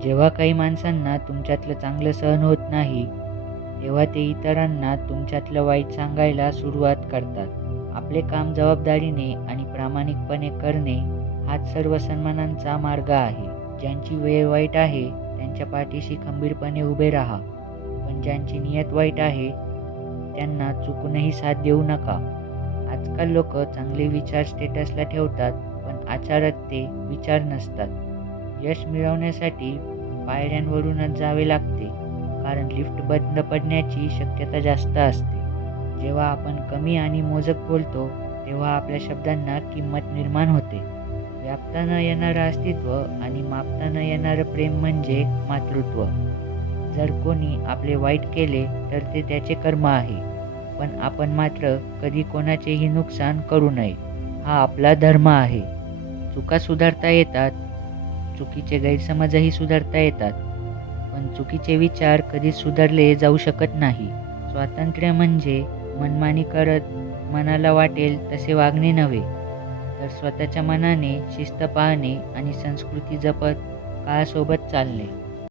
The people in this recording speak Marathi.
जेव्हा काही माणसांना तुमच्यातलं चांगलं सहन होत नाही तेव्हा ते इतरांना तुमच्यातलं वाईट सांगायला सुरुवात करतात. आपले काम जबाबदारीने आणि प्रामाणिकपणे करणे हाच सर्व सन्मानांचा मार्ग आहे. ज्यांची वेळ वाईट आहे त्यांच्या पाठीशी खंबीरपणे उभे राहा. पण ज्यांची नियत वाईट आहे त्यांना चुकूनही साथ देऊ नका. आजकाल लोक चांगले विचार स्टेटसला ठेवतात पण आचारात ते विचार नसतात. यश मिळवण्यासाठी पायऱ्यांवरूनच जावे लागते कारण लिफ्ट बंद पडण्याची शक्यता जास्त असते. जेव्हा आपण कमी आणि मोजक बोलतो तेव्हा आपल्या शब्दांना किंमत निर्माण होते. व्यापता न येणारं अस्तित्व आणि मापता न येणारं प्रेम म्हणजे मातृत्व. जर कोणी आपले वाईट केले तर ते त्याचे कर्म आहे. पण आपण मात्र कधी कोणाचेही नुकसान करू नये. हा आपला धर्म आहे. चुका सुधारता येतात चुकीचे गैरसमजही सुधारता येतात. पण चुकीचे विचार कधीच सुधारले जाऊ शकत नाही. स्वातंत्र्य म्हणजे मनमानी करत मनाला वाटेल तसे वागणे नव्हे. तर स्वतःच्या मनाने शिस्त पाळणे आणि संस्कृती जपत काळासोबत चालणे.